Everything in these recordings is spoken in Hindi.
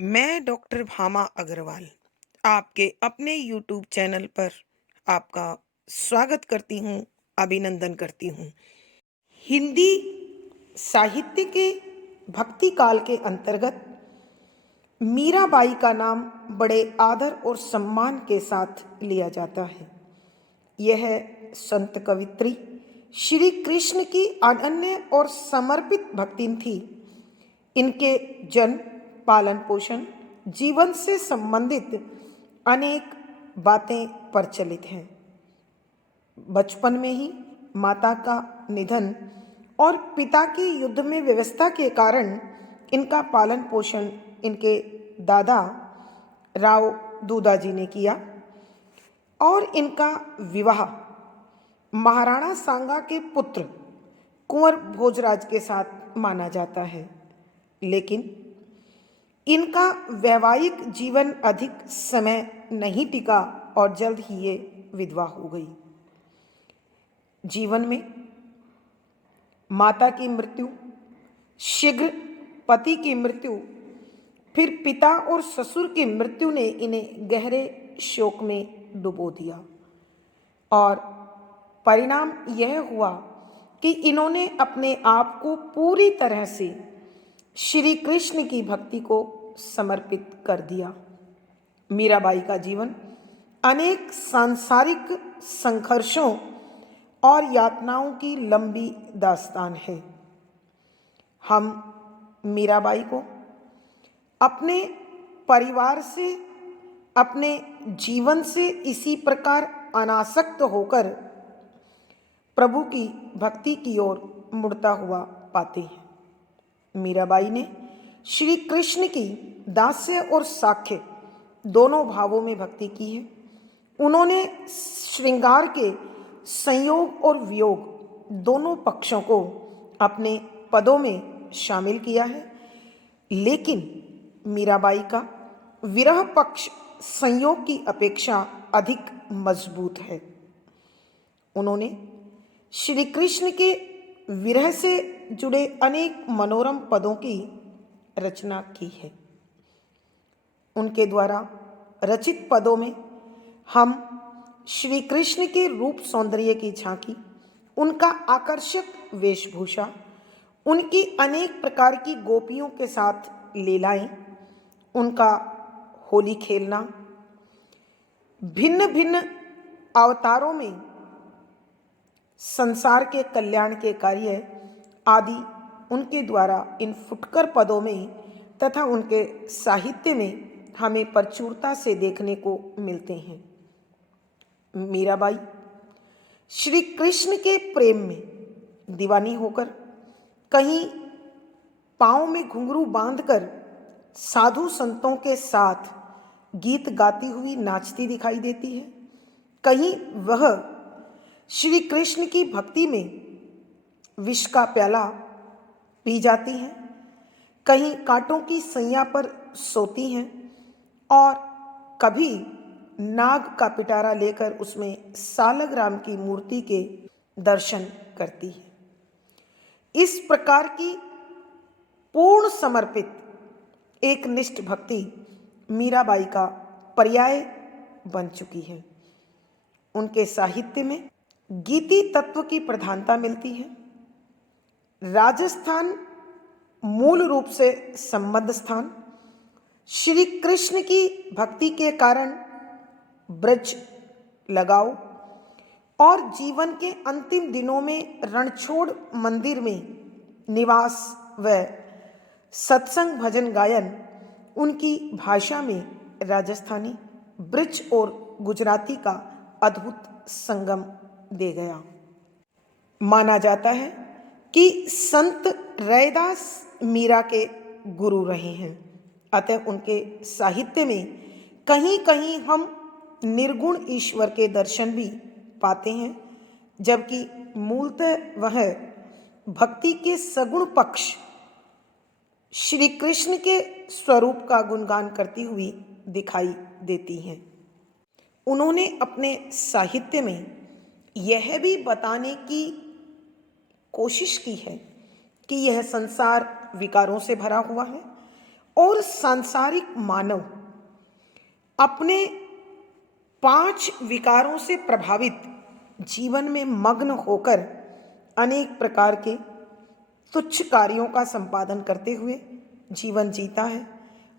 मैं डॉक्टर भामा अग्रवाल आपके अपने यूट्यूब चैनल पर आपका स्वागत करती हूँ, अभिनंदन करती हूँ। हिंदी साहित्य के भक्ति काल के अंतर्गत मीराबाई का नाम बड़े आदर और सम्मान के साथ लिया जाता है। यह संत कवित्री श्री कृष्ण की अनन्य और समर्पित भक्तिन थी। इनके जन्म, पालन पोषण, जीवन से संबंधित अनेक बातें प्रचलित हैं। बचपन में ही माता का निधन और पिता की युद्ध में व्यवस्था के कारण इनका पालन पोषण इनके दादा राव दूदाजी ने किया और इनका विवाह महाराणा सांगा के पुत्र कुंवर भोजराज के साथ माना जाता है। लेकिन इनका वैवाहिक जीवन अधिक समय नहीं टिका और जल्द ही ये विधवा हो गई। जीवन में माता की मृत्यु, शीघ्र पति की मृत्यु, फिर पिता और ससुर की मृत्यु ने इन्हें गहरे शोक में डुबो दिया और परिणाम यह हुआ कि इन्होंने अपने आप को पूरी तरह से श्री कृष्ण की भक्ति को समर्पित कर दिया। मीराबाई का जीवन अनेक सांसारिक संघर्षों और यातनाओं की लंबी दास्तान है। हम मीराबाई को अपने परिवार से, अपने जीवन से इसी प्रकार अनासक्त होकर प्रभु की भक्ति की ओर मुड़ता हुआ पाते हैं। मीराबाई ने श्री कृष्ण की दास्य और साख्य दोनों भावों में भक्ति की है। उन्होंने श्रृंगार के संयोग और वियोग दोनों पक्षों को अपने पदों में शामिल किया है। लेकिन मीराबाई का विरह पक्ष संयोग की अपेक्षा अधिक मजबूत है। उन्होंने श्री कृष्ण के विरह से जुड़े अनेक मनोरम पदों की रचना की है। उनके द्वारा रचित पदों में हम श्री कृष्ण के रूप सौंदर्य की झांकी, उनका आकर्षक वेशभूषा, उनकी अनेक प्रकार की गोपियों के साथ लीलाएं, उनका होली खेलना, भिन्न भिन्न अवतारों में संसार के कल्याण के कार्य आदि उनके द्वारा इन फुटकर पदों में तथा उनके साहित्य में हमें प्रचुरता से देखने को मिलते हैं। मीराबाई श्री कृष्ण के प्रेम में दीवानी होकर कहीं पाँव में घुंघरू बांधकर साधु संतों के साथ गीत गाती हुई नाचती दिखाई देती है। कहीं वह श्री कृष्ण की भक्ति में विष का प्याला पी जाती हैं, कहीं कांटों की सैया पर सोती हैं और कभी नाग का पिटारा लेकर उसमें सालग्राम की मूर्ति के दर्शन करती है। इस प्रकार की पूर्ण समर्पित एक निष्ठ भक्ति मीराबाई का पर्याय बन चुकी है। उनके साहित्य में गीति तत्व की प्रधानता मिलती है। राजस्थान मूल रूप से संबद्ध स्थान, श्री कृष्ण की भक्ति के कारण ब्रज लगाओ और जीवन के अंतिम दिनों में रणछोड़ मंदिर में निवास व सत्संग भजन गायन उनकी भाषा में राजस्थानी, ब्रिज और गुजराती का अद्भुत संगम दे गया। माना जाता है कि संत रैदास मीरा के गुरु रहे हैं। अतः उनके साहित्य में कहीं कहीं हम निर्गुण ईश्वर के दर्शन भी पाते हैं, जबकि मूलतः वह भक्ति के सगुण पक्ष श्री कृष्ण के स्वरूप का गुणगान करती हुई दिखाई देती हैं। उन्होंने अपने साहित्य में यह भी बताने की कोशिश की है कि यह संसार विकारों से भरा हुआ है और सांसारिक मानव अपने 5 विकारों से प्रभावित जीवन में मग्न होकर अनेक प्रकार के तुच्छ कार्यों का संपादन करते हुए जीवन जीता है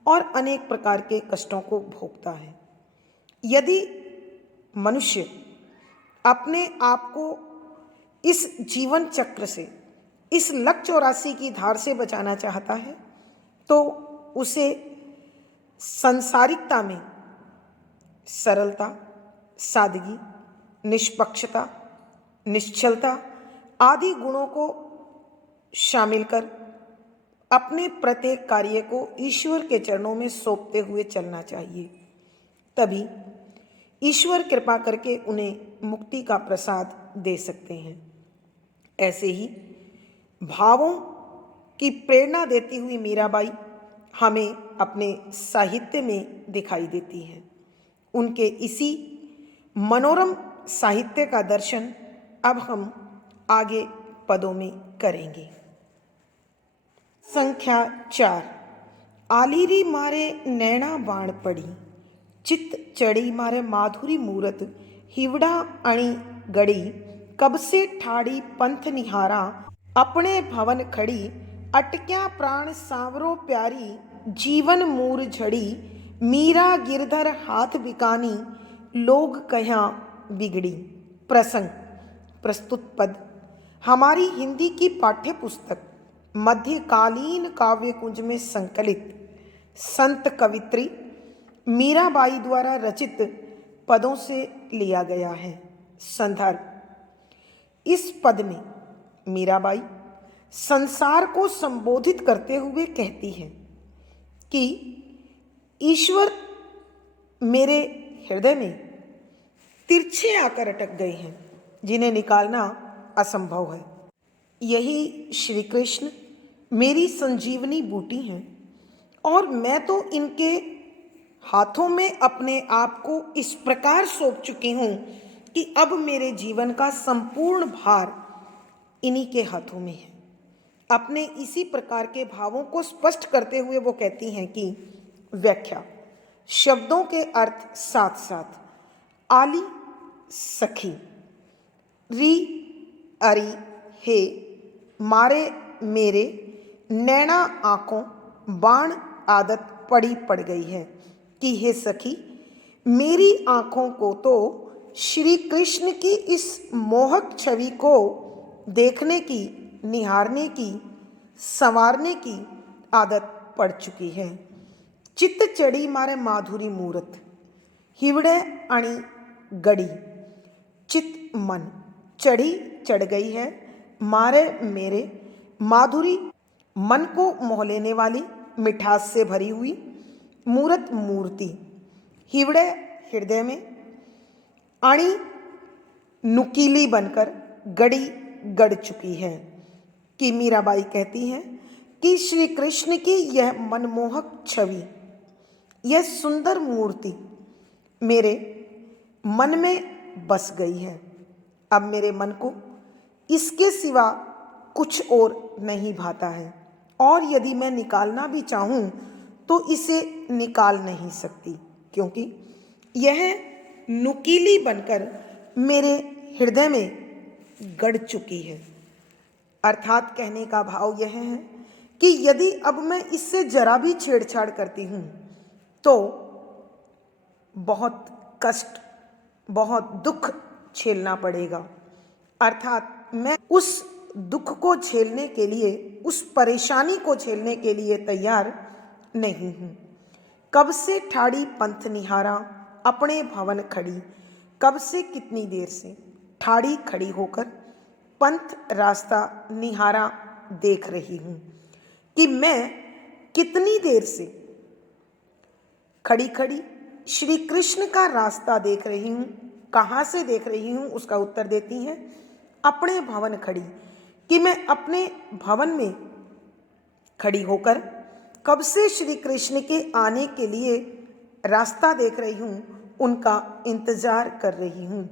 और अनेक प्रकार के कष्टों को भोगता है। यदि मनुष्य अपने आप को इस जीवन चक्र से, इस लक्ष्य और राशि की धार से बचाना चाहता है, तो उसे सांसारिकता में सरलता, सादगी, निष्पक्षता, निश्चलता आदि गुणों को शामिल कर अपने प्रत्येक कार्य को ईश्वर के चरणों में सौंपते हुए चलना चाहिए। तभी ईश्वर कृपा करके उन्हें मुक्ति का प्रसाद दे सकते हैं। ऐसे ही भावों की प्रेरणा देती हुई मीराबाई हमें अपने साहित्य में दिखाई देती हैं। उनके इसी मनोरम साहित्य का दर्शन अब हम आगे पदों में करेंगे। संख्या 4। आलीरी मारे नैना बाण पड़ी, चित चढ़ी मारे माधुरी मूरत, हिवड़ा अणी गड़ी, कब से ठाड़ी पंथ निहारा, अपने भवन खड़ी, अटक्या प्राण सांवरो प्यारी, जीवन मूर झड़ी, मीरा गिरधर हाथ बिकानी, लोग कहाँ बिगड़ी। प्रसंग प्रस्तुत पद हमारी हिंदी की पाठ्य पुस्तक मध्यकालीन काव्य कुंज में संकलित संत कवित्री मीराबाई द्वारा रचित पदों से लिया गया है। संदर्भ: इस पद में मीराबाई संसार को संबोधित करते हुए कहती है कि ईश्वर मेरे हृदय में तिरछे आकर अटक गए हैं, जिन्हें निकालना असंभव है। यही श्री कृष्ण मेरी संजीवनी बूटी हैं और मैं तो इनके हाथों में अपने आप को इस प्रकार सौंप चुकी हूँ कि अब मेरे जीवन का संपूर्ण भार इन्हीं के हाथों में है। अपने इसी प्रकार के भावों को स्पष्ट करते हुए वो कहती हैं कि व्याख्या: शब्दों के अर्थ साथ साथ। आली सखी, री अरी हे, मारे मेरे, नैना आंखों, बाण आदत पड़ी पड़ गई है कि हे सखी, मेरी आंखों को तो श्री कृष्ण की इस मोहक छवि को देखने की, निहारने की, संवारने की आदत पड़ चुकी है। चित्त चढ़ी मारे माधुरी मूरत, हिवड़े अणी गड़ी, चित्त मन चढ़ी चढ़ गई है, मारे मेरे, माधुरी मन को मोह लेने वाली, मिठास से भरी हुई, मूरत मूर्ति, हिवड़े हृदय में, अणी नुकीली बनकर गड़ी गड़ चुकी है। कि मीराबाई कहती हैं कि श्री कृष्ण की यह मनमोहक छवि, यह सुंदर मूर्ति मेरे मन में बस गई है। अब मेरे मन को इसके सिवा कुछ और नहीं भाता है और यदि मैं निकालना भी चाहूँ तो इसे निकाल नहीं सकती, क्योंकि यह नुकीली बनकर मेरे हृदय में गड़ चुकी है। अर्थात कहने का भाव यह है कि यदि अब मैं इससे जरा भी छेड़छाड़ करती हूँ तो बहुत कष्ट, बहुत दुख झेलना पड़ेगा। अर्थात मैं उस दुख को झेलने के लिए, उस परेशानी को झेलने के लिए तैयार नहीं हूँ। कब से ठाड़ी पंथ निहारा, अपने भवन खड़ी, कब से कितनी देर से ठाड़ी खड़ी होकर पंथ रास्ता निहारा देख रही हूँ कि मैं कितनी देर से खड़ी खड़ी श्री कृष्ण का रास्ता देख रही हूँ। कहाँ से देख रही हूँ उसका उत्तर देती हैं, अपने भवन खड़ी, कि मैं अपने भवन में खड़ी होकर कब से श्री कृष्ण के आने के लिए रास्ता देख रही हूँ, उनका इंतजार कर रही हूँ।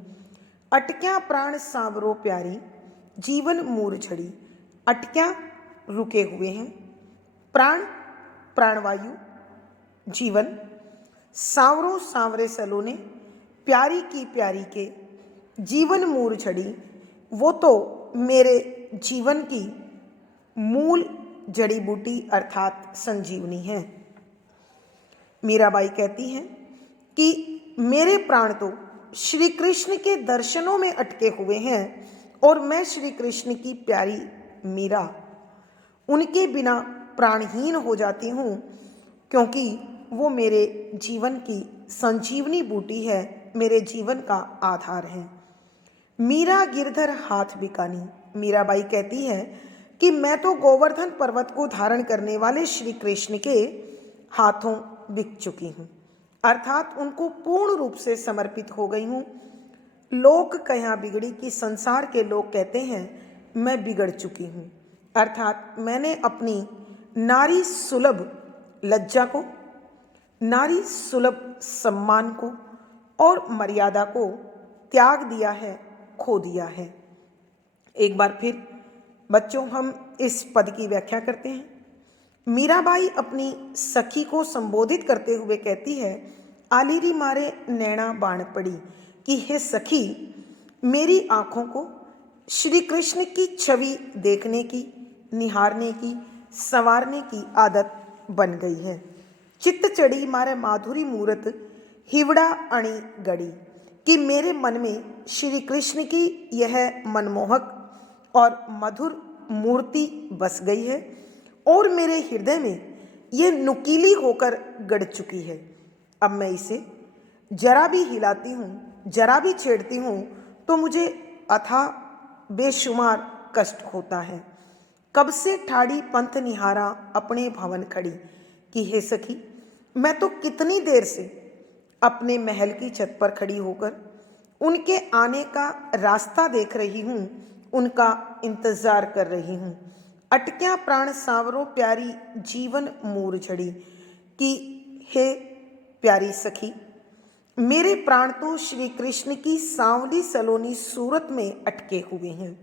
अटक्या प्राण सांवरो प्यारी, जीवन मूर झड़ी। अटक्या रुके हुए हैं, प्राण प्राणवायु जीवन, सांवरों सांवरे सलोने, प्यारी की प्यारी के जीवन मूर झड़ी, वो तो मेरे जीवन की मूल जड़ी बूटी अर्थात संजीवनी है। मीराबाई कहती हैं कि मेरे प्राण तो श्री कृष्ण के दर्शनों में अटके हुए हैं और मैं श्री कृष्ण की प्यारी मीरा उनके बिना प्राणहीन हो जाती हूँ, क्योंकि वो मेरे जीवन की संजीवनी बूटी है, मेरे जीवन का आधार है। मीरा गिरधर हाथ बिकानी। मीराबाई कहती है कि मैं तो गोवर्धन पर्वत को धारण करने वाले श्री कृष्ण के हाथों बिक चुकी हूँ, अर्थात उनको पूर्ण रूप से समर्पित हो गई हूँ। लोक कहाँ बिगड़ी कि संसार के लोग कहते हैं मैं बिगड़ चुकी हूँ, अर्थात मैंने अपनी नारी सुलभ लज्जा को, नारी सुलभ सम्मान को और मर्यादा को त्याग दिया है, खो दिया है। एक बार फिर बच्चों हम इस पद की व्याख्या करते हैं। मीराबाई अपनी सखी को संबोधित करते हुए कहती है, आलीरी मारे नैना बाण पड़ी कि हे सखी, मेरी आँखों को श्री कृष्ण की छवि देखने की, निहारने की, संवारने की आदत बन गई है। चित्त चढ़ी मारे माधुरी मूरत हिवड़ा अणी गड़ी कि मेरे मन में श्री कृष्ण की यह मनमोहक और मधुर मूर्ति बस गई है और मेरे हृदय में यह नुकीली होकर गड़ चुकी है। अब मैं इसे जरा भी हिलाती हूँ, जरा भी छेड़ती हूँ तो मुझे अथाह बेशुमार कष्ट होता है। कब से ठाड़ी पंथ निहारा अपने भवन खड़ी कि हे सखी, मैं तो कितनी देर से अपने महल की छत पर खड़ी होकर उनके आने का रास्ता देख रही हूँ, उनका इंतजार कर रही हूँ। अटक्या प्राण सांवरों प्यारी जीवन मूर झड़ी कि हे प्यारी सखी, मेरे प्राण तो श्री कृष्ण की सांवली सलोनी सूरत में अटके हुए हैं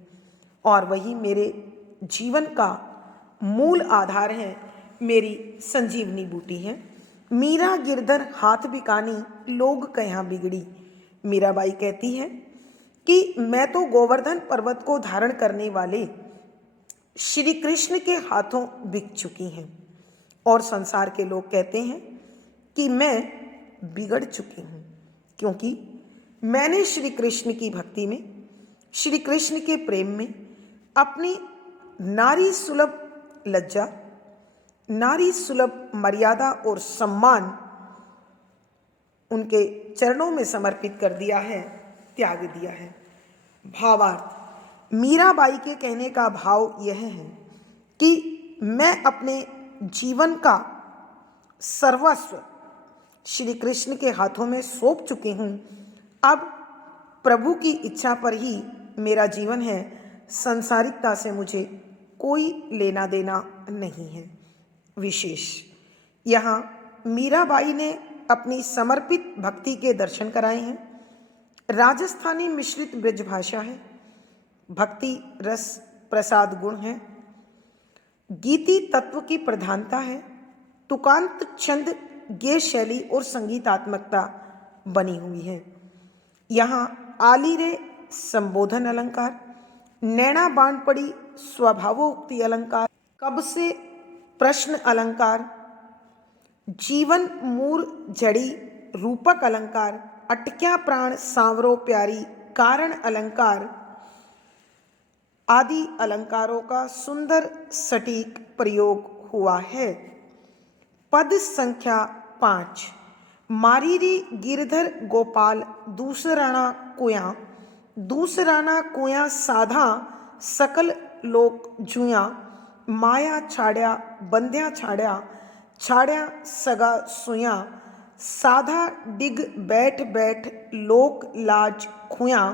और वही मेरे जीवन का मूल आधार है, मेरी संजीवनी बूटी है। मीरा गिरधर हाथ बिकानी लोग कहाँ बिगड़ी। मीराबाई कहती है कि मैं तो गोवर्धन पर्वत को धारण करने वाले श्री कृष्ण के हाथों बिक चुकी हैं और संसार के लोग कहते हैं कि मैं बिगड़ चुकी हूँ, क्योंकि मैंने श्री कृष्ण की भक्ति में, श्री कृष्ण के प्रेम में अपनी नारी सुलभ लज्जा, नारी सुलभ मर्यादा और सम्मान उनके चरणों में समर्पित कर दिया है, त्याग दिया है। भावार्थ, मीराबाई के कहने का भाव यह है कि मैं अपने जीवन का सर्वस्व श्री कृष्ण के हाथों में सौंप चुकी हूँ। अब प्रभु की इच्छा पर ही मेरा जीवन है, संसारिकता से मुझे कोई लेना देना नहीं है। विशेष यहाँ मीराबाई ने अपनी समर्पित भक्ति के दर्शन कराए हैं। राजस्थानी मिश्रित ब्रजभाषा है, भक्ति रस प्रसाद गुण है, गीति तत्व की प्रधानता है, तुकांत छंद गेय शैली और संगीतात्मकता बनी हुई है। यहाँ आलीरे संबोधन अलंकार, नैना बाण पड़ी स्वभावोक्ति अलंकार, कब से प्रश्न अलंकार, जीवन मूर जड़ी रूपक अलंकार, अटक्या प्राण सांवरो प्यारी कारण अलंकार आदि अलंकारों का सुंदर सटीक प्रयोग हुआ है। पद संख्या 5। मारीरी गिरधर गोपाल दूसराना कुया साधा सकल लोक जुया माया छाड़या बंध्या छाड़या सगा सुया साधा डिग बैठ बैठ लोक लाज खुया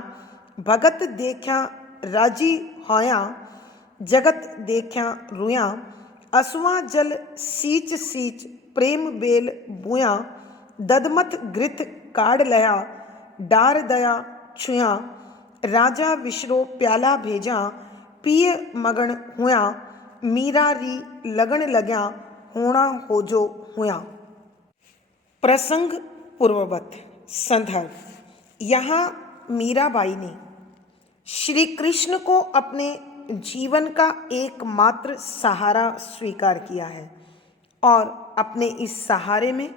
भगत देखा राजी होया जगत देखा रुया असुआ जल सींच सींच प्रेम बेल बुया ददमत घृत काढ़ लया डार दया छुया राजा विश्रो प्याला भेजा पिय मगन हुआ मीरा री लगन लग्या होना हो जो हुआ। प्रसंग पूर्ववत। संदर्भ। यहाँ मीराबाई ने श्री कृष्ण को अपने जीवन का एकमात्र सहारा स्वीकार किया है और अपने इस सहारे में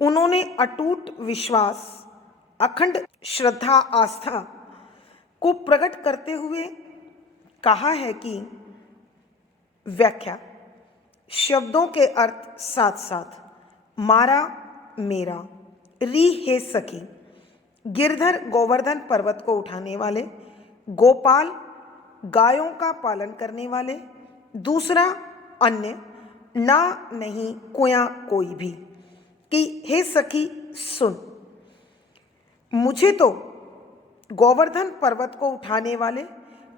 उन्होंने अटूट विश्वास, अखंड श्रद्धा, आस्था को प्रकट करते हुए कहा है कि व्याख्या। शब्दों के अर्थ साथ साथ। मारा मेरा, री हे सखी, गिरधर गोवर्धन पर्वत को उठाने वाले, गोपाल गायों का पालन करने वाले, दूसरा अन्य, ना नहीं कोया कोई भी, कि हे सखी सुन, मुझे तो गोवर्धन पर्वत को उठाने वाले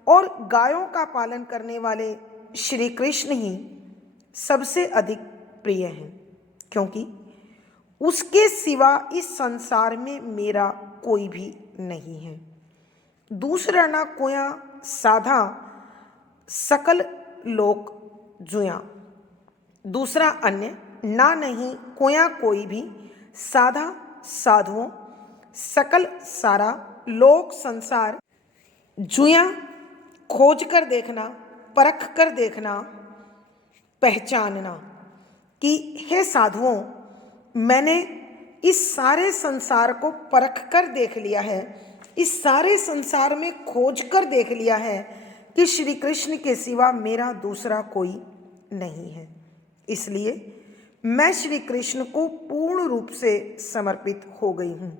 और गायों का पालन करने वाले श्री कृष्ण ही सबसे अधिक प्रिय हैं, क्योंकि उसके सिवा इस संसार में मेरा कोई भी नहीं है। दूसरा ना कोया साधा सकल लोक जुया, दूसरा अन्य, ना नहीं कोया कोई भी, साधा साधुओं, सकल सारा, लोक संसार, जुया खोज कर देखना, परख कर देखना, पहचानना, कि हे साधुओं, मैंने इस सारे संसार को परख कर देख लिया है, इस सारे संसार में खोज कर देख लिया है कि श्री कृष्ण के सिवा मेरा दूसरा कोई नहीं है। इसलिए मैं श्री कृष्ण को पूर्ण रूप से समर्पित हो गई हूँ।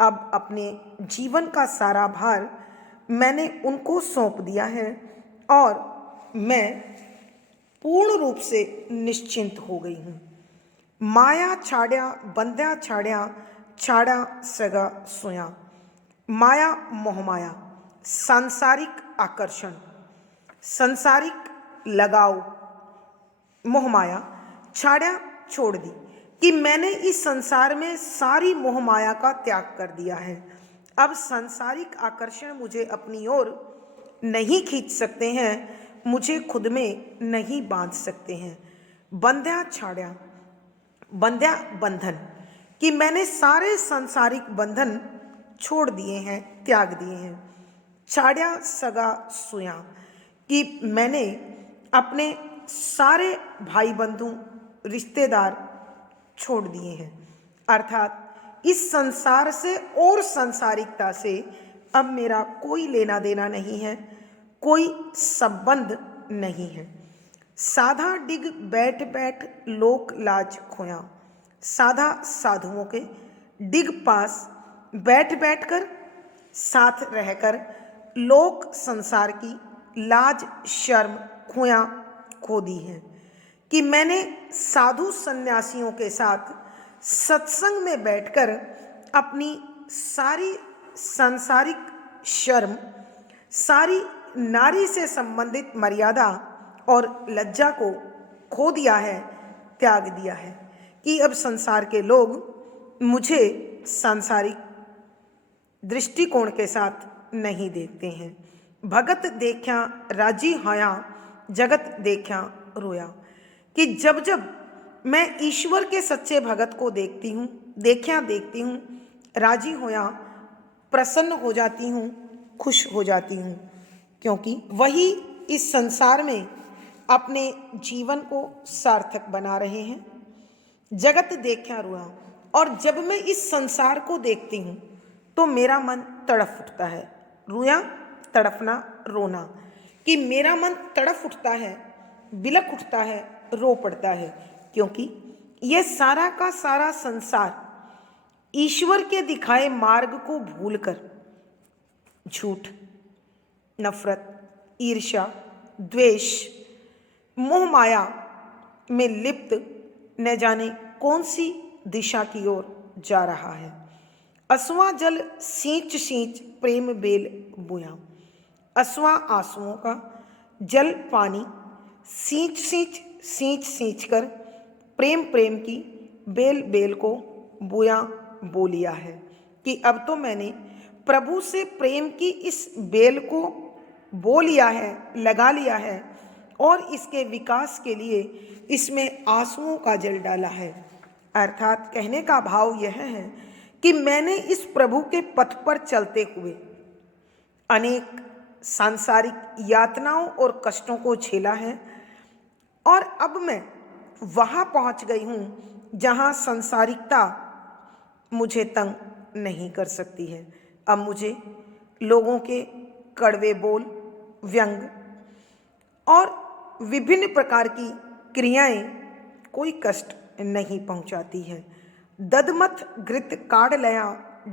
अब अपने जीवन का सारा भार मैंने उनको सौंप दिया है और मैं पूर्ण रूप से निश्चिंत हो गई हूँ। माया छाड़िया बंध्या छाड़िया, छाड़ा सगा सोया। माया मोहमाया, सांसारिक आकर्षण, संसारिक लगाव, मोहमाया छाड़ा छोड़ दी, कि मैंने इस संसार में सारी मोहमाया का त्याग कर दिया है। अब सांसारिक आकर्षण मुझे अपनी ओर नहीं खींच सकते हैं, मुझे खुद में नहीं बांध सकते हैं। बंध्या छाड़ा, बंध्या बंधन, कि मैंने सारे सांसारिक बंधन छोड़ दिए हैं, त्याग दिए हैं। छाड़िया सगा सुया, कि मैंने अपने सारे भाई बंधु रिश्तेदार छोड़ दिए हैं, अर्थात इस संसार से और सांसारिकता से अब मेरा कोई लेना देना नहीं है, कोई संबंध नहीं है। साधा डिग बैठ बैठ लोक लाज खोया, साधा साधुओं के डिग पास बैठ बैठ कर, साथ रहकर लोक संसार की लाज शर्म खोया खो दी है, कि मैंने साधु सन्यासियों के साथ सत्संग में बैठकर अपनी सारी सांसारिक शर्म, सारी नारी से संबंधित मर्यादा और लज्जा को खो दिया है, त्याग दिया है, कि अब संसार के लोग मुझे सांसारिक दृष्टिकोण के साथ नहीं देखते हैं। भगत देखा राजी हाया, जगत देखा रोया, कि जब जब मैं ईश्वर के सच्चे भगत को देखती हूँ, देखती हूँ, राजी होया, प्रसन्न हो जाती हूँ, खुश हो जाती हूँ, क्योंकि वही इस संसार में अपने जीवन को सार्थक बना रहे हैं। जगत देखा रोया, और जब मैं इस संसार को देखती हूँ तो मेरा मन तड़फ उठता है। रोया तड़फना, रोना, कि मेरा मन तड़फ उठता है, बिलख उठता है, रो पड़ता है, क्योंकि यह सारा का सारा संसार ईश्वर के दिखाए मार्ग को भूलकर झूठ, नफरत, ईर्ष्या, द्वेष, मोह माया में लिप्त न जाने कौन सी दिशा की ओर जा रहा है। असुआ जल सींच सींच प्रेम बेल बुया, असुआ आंसुओं का जल पानी सींच सींच सींच सींच कर प्रेम प्रेम की बेल बेल को बुया बो लिया है, कि अब तो मैंने प्रभु से प्रेम की इस बेल को बो लिया है, लगा लिया है, और इसके विकास के लिए इसमें आंसुओं का जल डाला है। अर्थात कहने का भाव यह है कि मैंने इस प्रभु के पथ पर चलते हुए अनेक सांसारिक यातनाओं और कष्टों को झेला है और अब मैं वहां पहुंच गई हूं जहां सांसारिकता मुझे तंग नहीं कर सकती है। अब मुझे लोगों के कड़वे बोल, व्यंग और विभिन्न प्रकार की क्रियाएं कोई कष्ट नहीं पहुंचाती है। दधमथ घृत काढ़ लया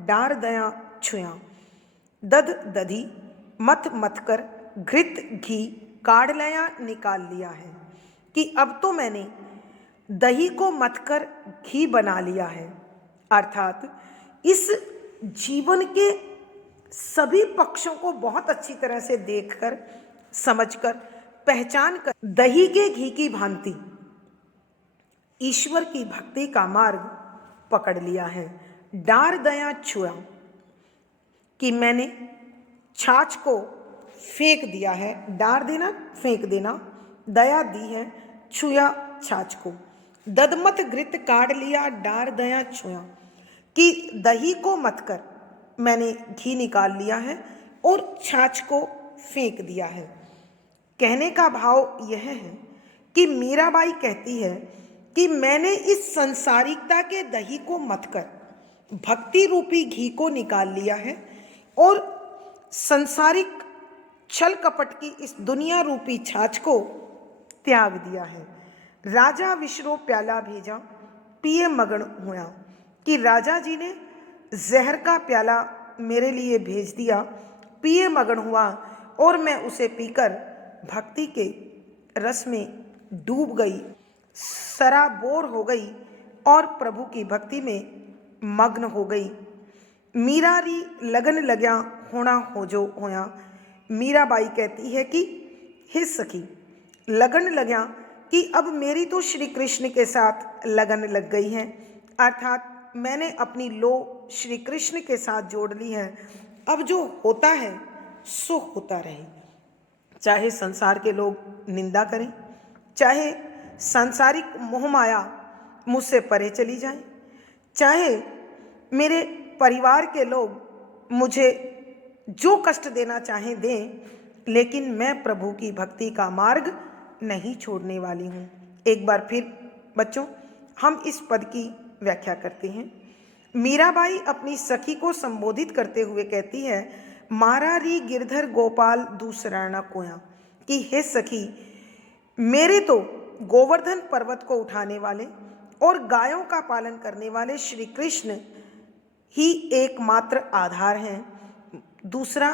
डार दया छुया, दध दधी मथ मथ कर घृत घी काढ़ लया निकाल लिया है कि अब तो मैंने दही को मथ कर घी बना लिया है। अर्थात इस जीवन के सभी पक्षों को बहुत अच्छी तरह से देखकर, समझकर, पहचान कर दही के घी की भांति ईश्वर की भक्ति का मार्ग पकड़ लिया है। डार दया छुआ कि मैंने छाछ को फेंक दिया है। डार देना, फेंक देना, दया दी है, छुया छाछ को। दधमथ घृत काढ़ लिया, डार दया छुया कि दही को मथ कर मैंने घी निकाल लिया है और छाछ को फेंक दिया है। कहने का भाव यह है कि मीराबाई कहती है कि मैंने इस संसारिकता के दही को मथ कर भक्ति रूपी घी को निकाल लिया है और संसारिक छल कपट की इस दुनिया रूपी छाछ को त्याग दिया है। राजा विश्रो प्याला भेजा, पिए मगन हुआ कि राजा जी ने जहर का प्याला मेरे लिए भेज दिया, पिए मगन हुआ और मैं उसे पीकर भक्ति के रस में डूब गई, सराबोर हो गई और प्रभु की भक्ति में मग्न हो गई। मीरारी लगन लग्या होना हो जो होया। मीराबाई कहती है कि हे सखी, लगन लग्या कि अब मेरी तो श्री कृष्ण के साथ लगन लग गई है। अर्थात मैंने अपनी लो श्री कृष्ण के साथ जोड़ ली है। अब जो होता है सो होता रहे, चाहे संसार के लोग निंदा करें, चाहे सांसारिक मोह माया मुझसे परे चली जाए, चाहे मेरे परिवार के लोग मुझे जो कष्ट देना चाहें दें, लेकिन मैं प्रभु की भक्ति का मार्ग नहीं छोड़ने वाली हूँ। एक बार फिर बच्चों हम इस पद की व्याख्या करते हैं। मीराबाई अपनी सखी को संबोधित करते हुए कहती है, मारा री गिरधर गोपाल दूसराना कोया कि हे सखी, मेरे तो गोवर्धन पर्वत को उठाने वाले और गायों का पालन करने वाले श्री कृष्ण ही एकमात्र आधार हैं, दूसरा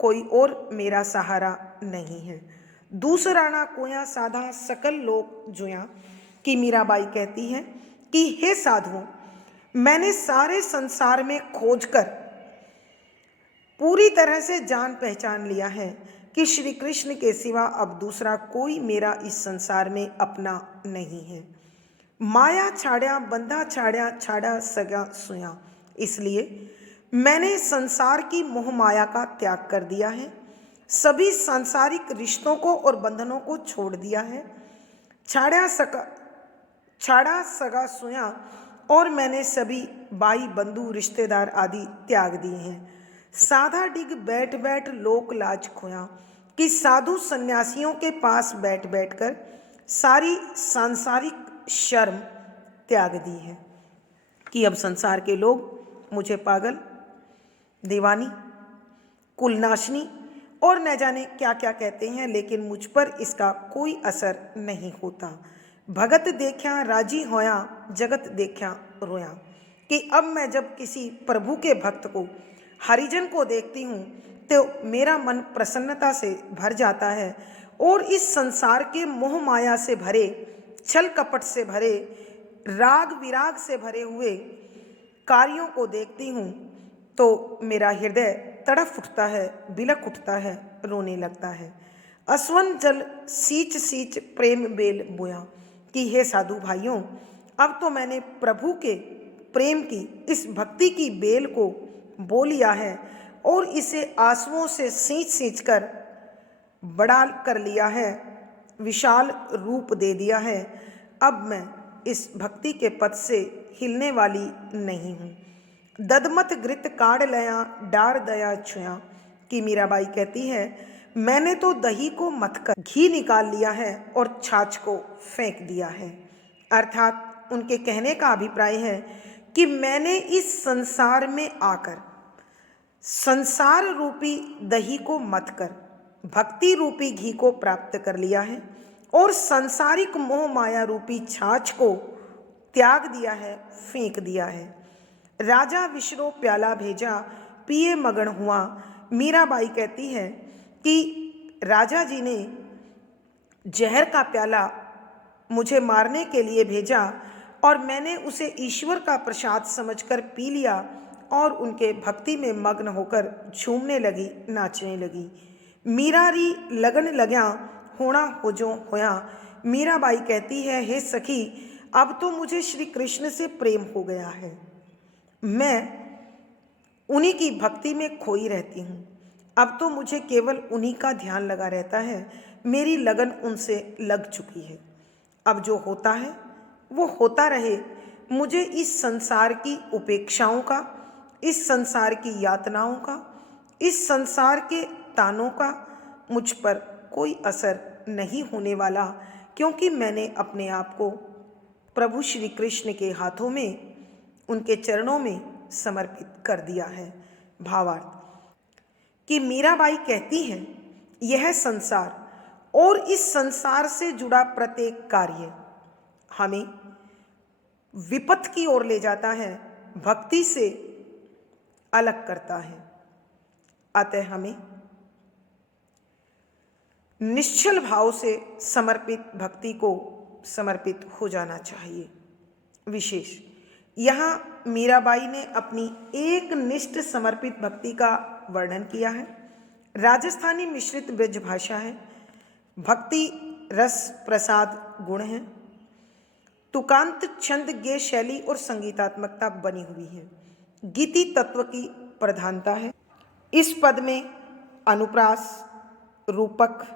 कोई और मेरा सहारा नहीं है। दूसराना कोया साधा सकल लोक जोया कि मीराबाई कहती है कि हे साधुओं, मैंने सारे संसार में खोजकर पूरी तरह से जान पहचान लिया है कि श्री कृष्ण के सिवा अब दूसरा कोई मेरा इस संसार में अपना नहीं है। माया छाड़या बंधा छाड़या छाड़ा सगा सुया, इसलिए मैंने संसार की मोह माया का त्याग कर दिया है, सभी सांसारिक रिश्तों को और बंधनों को छोड़ दिया है। छाड़ा सगा सुया और मैंने सभी भाई बंधु रिश्तेदार आदि त्याग दिए हैं। साधा डिग बैठ बैठ लोक लाज खोया कि साधु सन्यासियों के पास बैठ बैठकर सारी सांसारिक शर्म त्याग दी है कि अब संसार के लोग मुझे पागल, दीवानी, कुलनाशनी और न जाने क्या क्या कहते हैं, लेकिन मुझ पर इसका कोई असर नहीं होता। भगत देखा राजी होया, जगत देखा रोया कि अब मैं जब किसी प्रभु के भक्त को, हरिजन को देखती हूँ तो मेरा मन प्रसन्नता से भर जाता है और इस संसार के मोह माया से भरे, छल कपट से भरे, राग विराग से भरे हुए कार्यों को देखती हूँ तो मेरा हृदय तड़फ उठता है, बिलक उठता है, रोने लगता है। असवन जल सींच सींच प्रेम बेल बोया कि हे साधु भाइयों, अब तो मैंने प्रभु के प्रेम की, इस भक्ति की बेल को बो लिया है और इसे आंसुओं से सींच सींच कर बड़ा कर लिया है विशाल रूप दे दिया है। अब मैं इस भक्ति के पद से हिलने वाली नहीं हूँ। ददमत घृत काढ़ लया डार दया छुया कि मीराबाई कहती है, मैंने तो दही को मथ कर घी निकाल लिया है और छाछ को फेंक दिया है। अर्थात उनके कहने का अभिप्राय है कि मैंने इस संसार में आकर संसार रूपी दही को मथ कर भक्ति रूपी घी को प्राप्त कर लिया है और सांसारिक मोह माया रूपी छाछ को त्याग दिया है, फेंक दिया है। राजा विश्रो प्याला भेजा पिए मगन हुआ। मीराबाई कहती है कि राजा जी ने जहर का प्याला मुझे मारने के लिए भेजा और मैंने उसे ईश्वर का प्रसाद समझकर पी लिया और उनके भक्ति में मग्न होकर झूमने लगी, नाचने लगी। मीरारी लगन लग्या होना हो जो होया। मीराबाई कहती है, हे सखी, अब तो मुझे श्री कृष्ण से प्रेम हो गया है। मैं उन्हीं की भक्ति में खोई रहती हूँ। अब तो मुझे केवल उन्हीं का ध्यान लगा रहता है। मेरी लगन उनसे लग चुकी है। अब जो होता है वो होता रहे। मुझे इस संसार की उपेक्षाओं का, इस संसार की यातनाओं का, इस संसार के तानों का मुझ पर कोई असर नहीं होने वाला, क्योंकि मैंने अपने आप को प्रभु श्री कृष्ण के हाथों में, उनके चरणों में समर्पित कर दिया है। भावार्थ कि मीराबाई कहती हैं, यह संसार और इस संसार से जुड़ा प्रत्येक कार्य हमें विपत्ति की ओर ले जाता है, भक्ति से अलग करता है। अतः हमें निश्चल भाव से समर्पित भक्ति को समर्पित हो जाना चाहिए। विशेष यहाँ मीराबाई ने अपनी एक निष्ठ समर्पित भक्ति का वर्णन किया है। राजस्थानी मिश्रित ब्रज भाषा है, भक्ति रस प्रसाद गुण है, तुकांत छंद गे शैली और संगीतात्मकता बनी हुई है। गीति तत्व की प्रधानता है। इस पद में अनुप्रास, रूपक,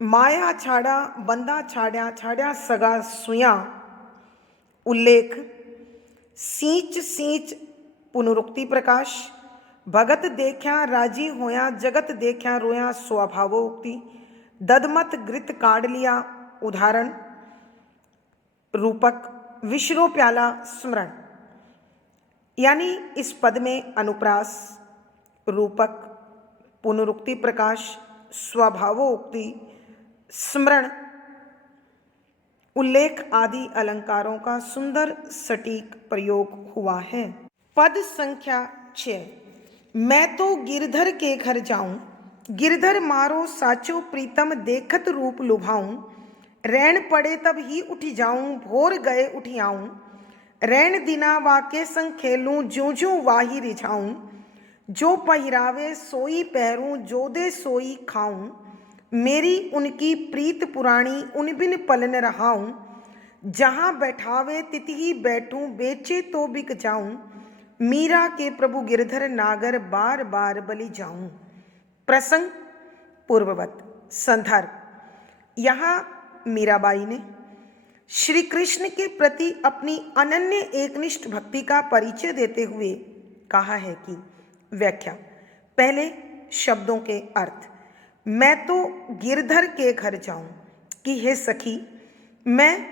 माया छाड़ा बंदा छाड़ा छाड़ा सगा सुया, उल्लेख, सींच सींच पुनरुक्ति प्रकाश, भगत देखा राजी होया जगत देखा रोया स्वभावोक्ति, ददमत घृत काढ़ लिया उदाहरण, रूपक, विश्रो प्याला स्मरण। यानी इस पद में अनुप्रास, रूपक, पुनरुक्ति प्रकाश, स्वभावोक्ति, स्मरण, उल्लेख आदि अलंकारों का सुंदर सटीक प्रयोग हुआ है। पद संख्या 6। मैं तो गिरधर के घर जाऊं, गिरधर मारो साचो प्रीतम देखत रूप लुभाऊं, रैन पड़े तब ही उठी जाऊं भोर गए उठी आऊं, रैन दिना वाके संग खेलूं ज्यों ज्यों वाही रिझाऊं, जो पहिरावे सोई पहरूं जो दे सोई खाऊं, मेरी उनकी प्रीत पुरानी उन बिन पलन रहाऊं, जहाँ बैठावे तितही बैठूं बेचे तो बिक जाऊं, मीरा के प्रभु गिरधर नागर बार बार बलि जाऊं। प्रसंग पूर्ववत। संदर्भ यहाँ मीराबाई ने श्री कृष्ण के प्रति अपनी अनन्य एकनिष्ठ भक्ति का परिचय देते हुए कहा है कि व्याख्या। पहले शब्दों के अर्थ। मैं तो गिरधर के घर जाऊं कि हे सखी, मैं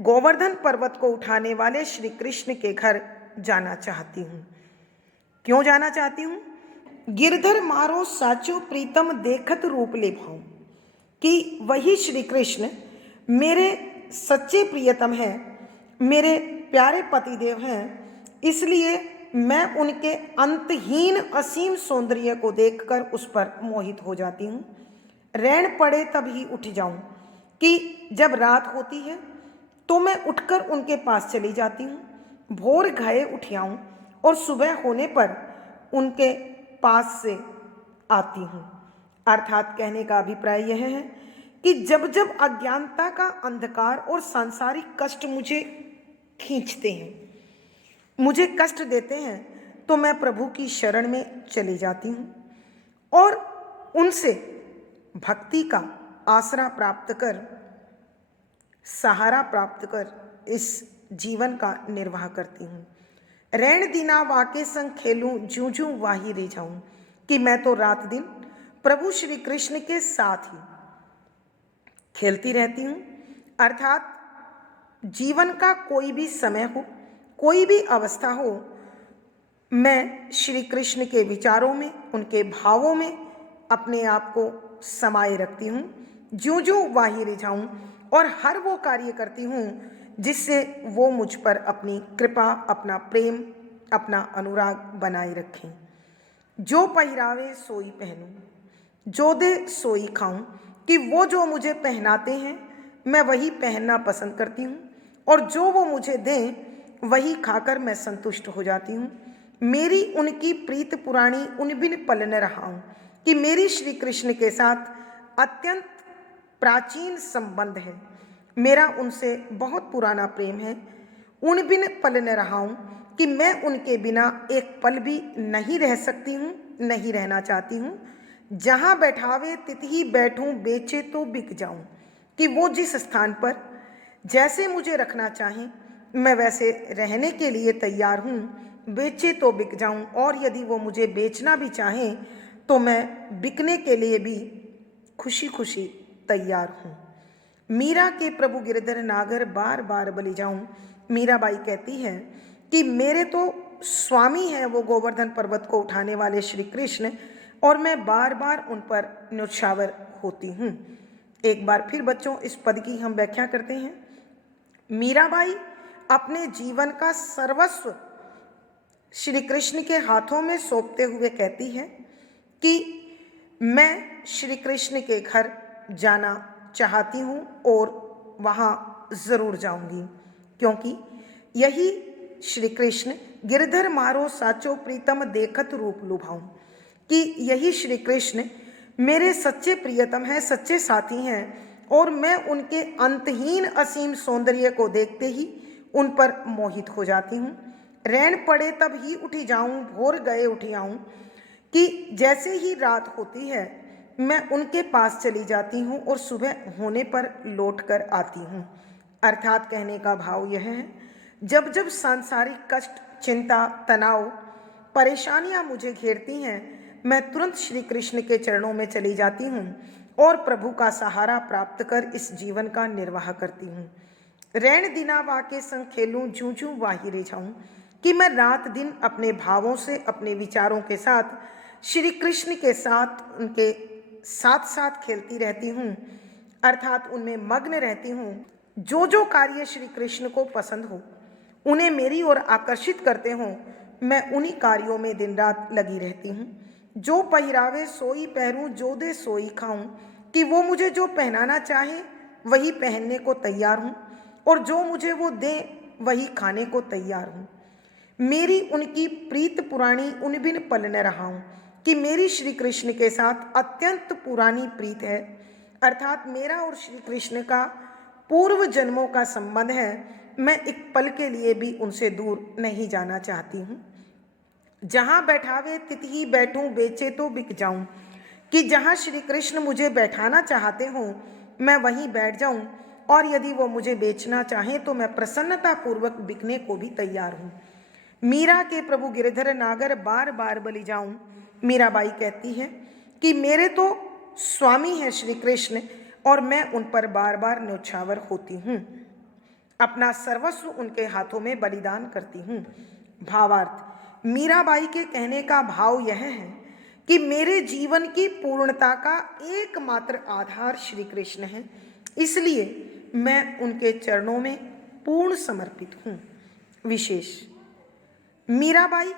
गोवर्धन पर्वत को उठाने वाले श्री कृष्ण के घर जाना चाहती हूँ। क्यों जाना चाहती हूँ? गिरधर मारो साचो प्रीतम देखत रूप ले भाऊं, कि वही श्री कृष्ण मेरे सच्चे प्रियतम हैं, मेरे प्यारे पतिदेव हैं, इसलिए मैं उनके अंतहीन असीम सौंदर्य को देखकर उस पर मोहित हो जाती हूँ। रैन पड़े तब ही उठ जाऊं, कि जब रात होती है तो मैं उठकर उनके पास चली जाती हूँ, भोर गए उठ आऊं और सुबह होने पर उनके पास से आती हूँ। अर्थात कहने का अभिप्राय यह है कि जब जब अज्ञानता का अंधकार और सांसारिक कष्ट मुझे खींचते हैं, मुझे कष्ट देते हैं, तो मैं प्रभु की शरण में चली जाती हूँ और उनसे भक्ति का आसरा प्राप्त कर, सहारा प्राप्त कर इस जीवन का निर्वाह करती हूँ। रैन दीना वाके संग खेलूं जूं जूं वाही रह जाऊं, कि मैं तो रात दिन प्रभु श्री कृष्ण के साथ ही खेलती रहती हूँ। अर्थात जीवन का कोई भी समय हो, कोई भी अवस्था हो, मैं श्री कृष्ण के विचारों में, उनके भावों में अपने आप को समाये रखती हूँ, ज्यों ज्यों वाही रिझाऊं, और हर वो कार्य करती हूँ जिससे वो मुझ पर अपनी कृपा, अपना प्रेम, अपना अनुराग बनाए रखें। जो पहिरावे सोई पहनूं, जो दे सोई खाऊं, कि वो जो मुझे पहनाते हैं मैं वही पहनना पसंद करती हूँ, और जो वो मुझे दें वही खाकर मैं संतुष्ट हो जाती हूँ। मेरी उनकी प्रीत पुरानी उन बिन पल न रहा हूँ, कि मेरी श्री कृष्ण के साथ अत्यंत प्राचीन संबंध है, मेरा उनसे बहुत पुराना प्रेम है। उन बिन पल न रहा हूँ, कि मैं उनके बिना एक पल भी नहीं रह सकती हूँ, नहीं रहना चाहती हूँ। जहाँ बैठावे तितही बैठूं, बेचे तो बिक जाऊं, कि वो जिस स्थान पर जैसे मुझे रखना चाहें मैं वैसे रहने के लिए तैयार हूँ, बेचे तो बिक जाऊं, और यदि वो मुझे बेचना भी चाहें तो मैं बिकने के लिए भी खुशी खुशी तैयार हूँ। मीरा के प्रभु गिरधर नागर बार बार बलि जाऊं। मीराबाई कहती है कि मेरे तो स्वामी हैं वो गोवर्धन पर्वत को उठाने वाले श्री कृष्ण, और मैं बार बार उन पर न्योछावर होती हूँ। एक बार फिर बच्चों इस पद की हम व्याख्या करते हैं। मीराबाई अपने जीवन का सर्वस्व श्री कृष्ण के हाथों में सौंपते हुए कहती है कि मैं श्री कृष्ण के घर जाना चाहती हूँ और वहाँ ज़रूर जाऊँगी, क्योंकि यही श्री कृष्ण गिरधर मारो साचो प्रीतम देखत रूप लुभाऊं, कि यही श्री कृष्ण मेरे सच्चे प्रियतम हैं, सच्चे साथी हैं, और मैं उनके अंतहीन असीम सौंदर्य को देखते ही उन पर मोहित हो जाती हूँ। रैन पड़े तब ही उठी जाऊं, भोर गए उठी आऊं, कि जैसे ही रात होती है मैं उनके पास चली जाती हूँ और सुबह होने पर लौट कर आती हूँ। अर्थात कहने का भाव यह है, जब जब सांसारिक कष्ट, चिंता, तनाव, परेशानियाँ मुझे घेरती हैं, मैं तुरंत श्री कृष्ण के चरणों में चली जाती हूँ और प्रभु का सहारा प्राप्त कर इस जीवन का निर्वाह करती हूँ। रैन दिना वाके संग खेलूं जूं जूं वाही रे जाऊं, कि मैं रात दिन अपने भावों से, अपने विचारों के साथ श्री कृष्ण के साथ, उनके साथ साथ खेलती रहती हूँ, अर्थात उनमें मग्न रहती हूँ। जो जो कार्य श्री कृष्ण को पसंद हो, उन्हें मेरी ओर आकर्षित करते हों, मैं उन्हीं कार्यों में दिन रात लगी रहती हूँ। जो पहिरावे सोई पहरूं, जो दे सोई खाऊं, कि वो मुझे जो पहनाना चाहे वही पहनने को तैयार हूँ, और जो मुझे वो दे वही खाने को तैयार हूँ। मेरी उनकी प्रीत पुरानी उन बिन पल न रहा हूँ, कि मेरी श्री कृष्ण के साथ अत्यंत पुरानी प्रीत है, अर्थात मेरा और श्री कृष्ण का पूर्व जन्मों का संबंध है। मैं एक पल के लिए भी उनसे दूर नहीं जाना चाहती हूँ। जहाँ बैठावे तितही बैठूं, बेचे तो बिक जाऊं, कि जहाँ श्री कृष्ण मुझे बैठाना चाहते हों मैं वहीं बैठ जाऊं, और यदि वो मुझे बेचना चाहें तो मैं प्रसन्नतापूर्वक बिकने को भी तैयार हूँ। मीरा के प्रभु गिरधर नागर बार बार बलि जाऊं। मीराबाई कहती है कि मेरे तो स्वामी हैं श्री कृष्ण, और मैं उन पर बार बार न्योछावर होती हूँ, अपना सर्वस्व उनके हाथों में बलिदान करती हूँ। भावार्थ, मीराबाई के कहने का भाव यह है कि मेरे जीवन की पूर्णता का एकमात्र आधार श्री कृष्ण है, इसलिए मैं उनके चरणों में पूर्ण समर्पित हूँ। विशेष, मीराबाई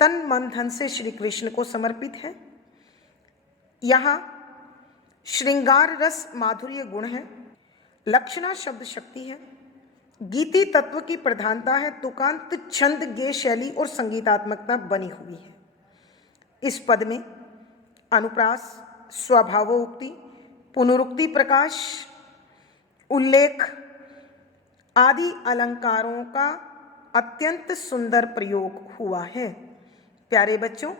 तन मन धन से श्री कृष्ण को समर्पित है। यहाँ श्रृंगार रस माधुर्य गुण है, लक्षणा शब्द शक्ति है, गीति तत्व की प्रधानता है, तुकांत छंद गेय शैली और संगीतात्मकता बनी हुई है। इस पद में अनुप्रास, स्वभावोक्ति, पुनरुक्ति प्रकाश, उल्लेख आदि अलंकारों का अत्यंत सुंदर प्रयोग हुआ है। प्यारे बच्चों,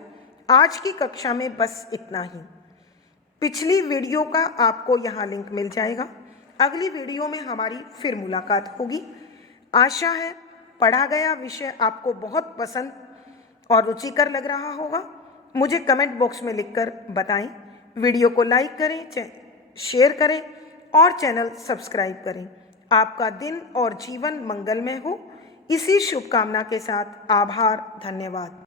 आज की कक्षा में बस इतना ही। पिछली वीडियो का आपको यहाँ लिंक मिल जाएगा। अगली वीडियो में हमारी फिर मुलाकात होगी। आशा है पढ़ा गया विषय आपको बहुत पसंद और रुचिकर लग रहा होगा। मुझे कमेंट बॉक्स में लिखकर बताएं। वीडियो को लाइक करें, शेयर करें और चैनल सब्सक्राइब करें। आपका दिन और जीवन मंगलमय हो, इसी शुभकामना के साथ आभार, धन्यवाद।